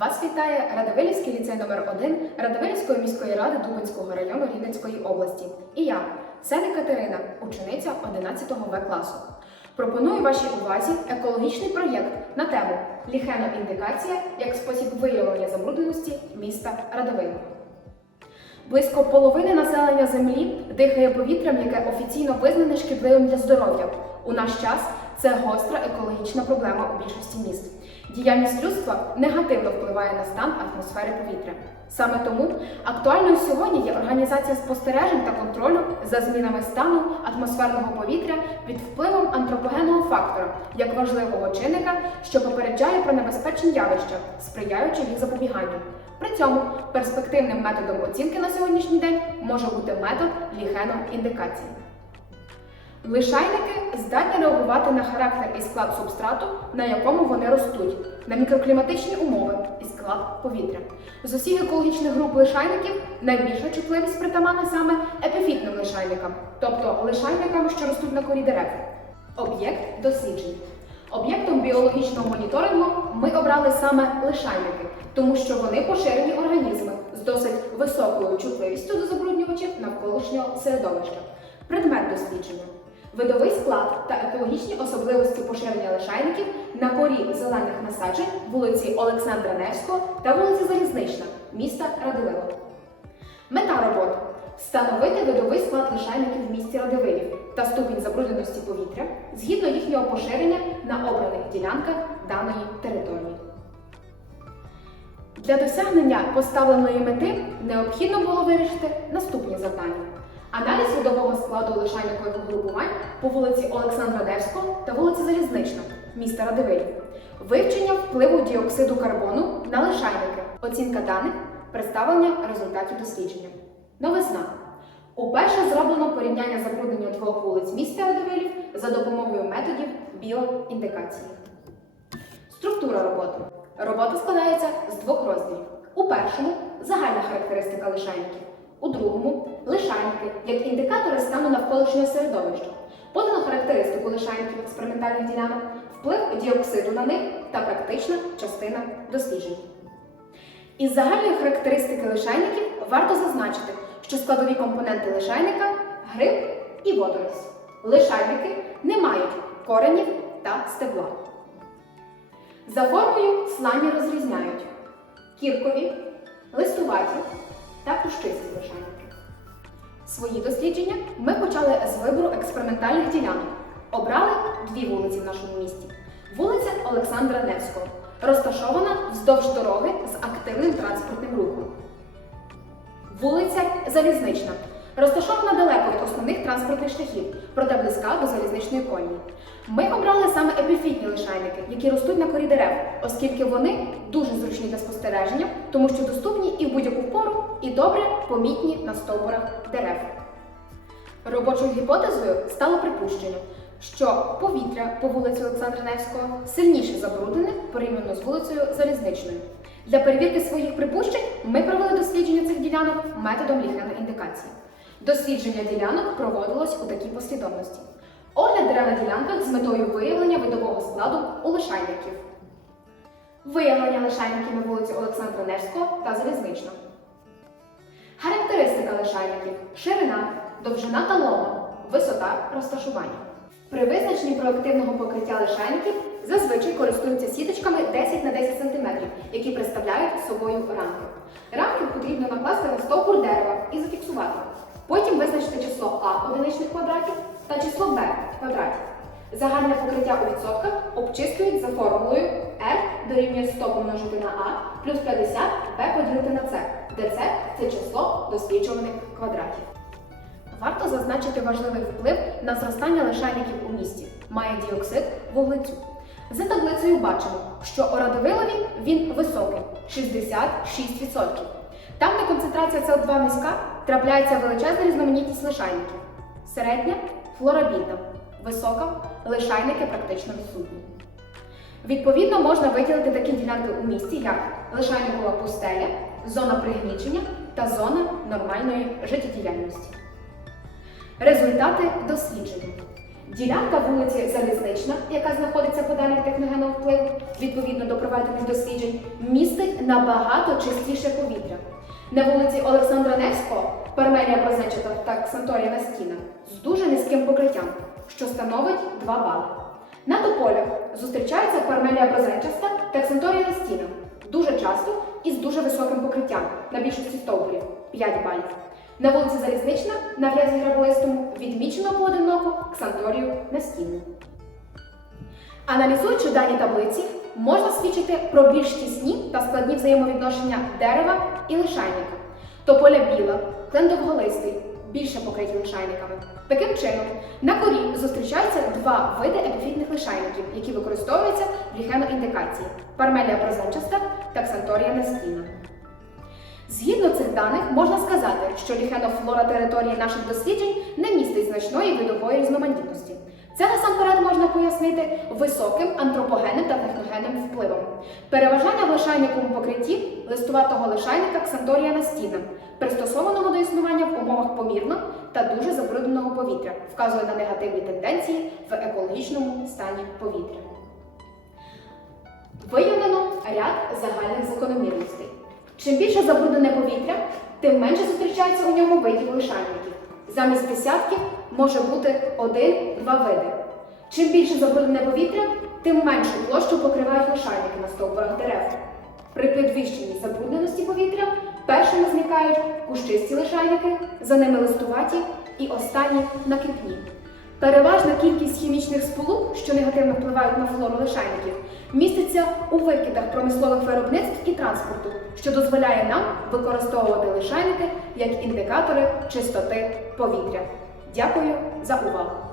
Вас вітає Радивилівський ліцей номер 1 Радивилівської міської ради Дубинського району Рівненської області. І я, Сени Катерина, учениця 11 В класу. Пропоную вашій увазі екологічний проєкт на тему Ліхеноіндикація як спосіб виявлення забрудненості міста Радивилова. Близько половини населення землі дихає повітрям, яке офіційно визнане шкідливим для здоров'я. У наш час це гостра екологічна проблема у більшості міст. Діяльність людства негативно впливає на стан атмосфери повітря. Саме тому актуальною сьогодні є організація спостережень та контролю за змінами стану атмосферного повітря під впливом антропогенного фактора як важливого чинника, що попереджає про небезпечні явища, сприяючи їх запобіганню. При цьому перспективним методом оцінки на сьогоднішній день може бути метод лігеноіндикації. Лишайники здатні реагувати на характер і склад субстрату, на якому вони ростуть, на мікрокліматичні умови і склад повітря. З усіх екологічних груп лишайників найбільша чутливість притаманна саме епіфітним лишайникам, тобто лишайникам, що ростуть на корі дерев. Об'єкт досліджень. Об'єктом біологічного моніторингу ми обрали саме лишайники, тому що вони поширені організми з досить високою чутливістю до забруднювачів навколишнього середовища. Предмет дослідження. Видовий склад та екологічні особливості поширення лишайників на корі зелених насаджень вулиці Олександра Невського та вулиці Залізнична міста Радивило. Мета роботи встановити видовий склад лишайників в місті Радивилів та ступінь забрудненості повітря згідно їхнього поширення на обраних ділянках даної території. Для досягнення поставленої мети необхідно було вирішити наступні завдання. Аналіз видового складу лишайникових угрупувань по вулиці Олександра Невського та вулиці Залізнична міста Радивилів. Вивчення впливу діоксиду карбону на лишайники. Оцінка даних, представлення результатів дослідження. Новизна. Уперше зроблено порівняння забруднення двох вулиць міста Радивилів за допомогою методів біоіндикації. Структура роботи. Робота складається з двох розділів. У першому загальна характеристика лишайників. У другому лишайники як індикатори стану навколишнього середовища. Подано характеристику лишайників експериментальних ділянок, вплив діоксиду на них та практична частина досліджень. Із загальної характеристики лишайників варто зазначити, що складові компоненти лишайника гриб і водорість. Лишайники не мають коренів та стебла. За формою слані розрізняють кіркові, листуваті та кущиці лишайники. Свої дослідження ми почали з вибору експериментальних ділянок. Обрали дві вулиці в нашому місті. Вулиця Олександра Невського, розташована вздовж дороги з активним транспортним рухом. Вулиця Залізнична, розташована далеко від основних транспортних шляхів, проте близька до залізничної колії. Ми обрали саме епіфітні лишайники, які ростуть на корі дерев, оскільки вони дуже зручні для спостереження, тому що доступні і в будь-яку пору, і добре помітні на стовбурах дерев. Робочою гіпотезою стало припущення, що повітря по вулиці Олександра Невського сильніше забруднене порівняно з вулицею Залізничною. Для перевірки своїх припущень ми провели дослідження цих ділянок методом лігеноіндикації. Дослідження ділянок проводилось у такій послідовності. Огляд дерев на ділянках з метою виявлення видового складу у лишайників. Виявлення лишайників на вулиці Олександра Невського та Залізничного. Характеристика лишайників ширина, довжина та лома, висота розташування. При визначенні проактивного покриття лишайників зазвичай користуються сіточками 10 на 10 см, які представляють собою рамки. Рамки потрібно накласти на стовбур дерева і зафіксувати. Потім визначити число А одиничних квадратів та число Б квадратів. Загальне покриття у відсотках обчислюють за формулою R дорівнює 100 помножити на А плюс 50 Б поділити на С, де С це число досліджуваних квадратів. Варто зазначити важливий вплив на зростання лишайників у місті. Має діоксид вуглецю. За таблицею бачимо, що у Радивилові він високий 66%. Там, де концентрація СО2 низька, трапляється величезна різноманітність лишайників. Середня флорабільна, висока лишайники практично відсутні. Відповідно, можна виділити такі ділянки у місті, як лишайникова пустеля, зона пригнічення та зона нормальної життєдіяльності. Результати дослідження. Ділянка вулиці Залізнична, яка знаходиться подалі від техногенного впливу, відповідно до проведених досліджень, містить набагато чистіше повітря. На вулиці Олександра Невського Пармелія Брозенчата та Ксанторія Настіна з дуже низьким покриттям, що становить 2 бали. На тополях зустрічається Пармелія Брозенчаста та Ксанторія Настіна дуже часто і з дуже високим покриттям на більшості стовбурів 5 балів. На вулиці Залізнична на в'язі грабоїстому відмічено поодиноко Ксанторію Настіну. Аналізуючи дані таблиці, можна свідчити про більш тісні та складні взаємовідношення дерева і лишайника. Тополя біла, клен довголистий, більше покриті лишайниками. Таким чином, на корі зустрічаються два види епіфітних лишайників, які використовуються в лігеноіндикації – пармелія прозенчаста та ксанторія настіна. Згідно цих даних, можна сказати, що ліхенофлора території наших досліджень не містить значної видової різноманітності. Це насамперед можна пояснити високим антропогенним та техногенним впливом. Переважання в лишайниковому покритті листуватого лишайника ксанторія настіна, пристосованого до існування в умовах помірно та дуже забрудненого повітря, вказує на негативні тенденції в екологічному стані повітря. Виявлено ряд загальних закономірностей. Чим більше забруднене повітря, тим менше зустрічається у ньому видів лишайників. Замість десятків може бути один-два види. Чим більше забруднене повітря, тим меншу площу покривають лишайники на стовбурах дерев. При підвищенні забрудненості повітря першими зникають кущисті лишайники, за ними листуваті і останні накипні. Переважна кількість хімічних сполук, що негативно впливають на флору лишайників, міститься у викидах промислових виробництв і транспорту, що дозволяє нам використовувати лишайники як індикатори чистоти повітря. Дякую за увагу!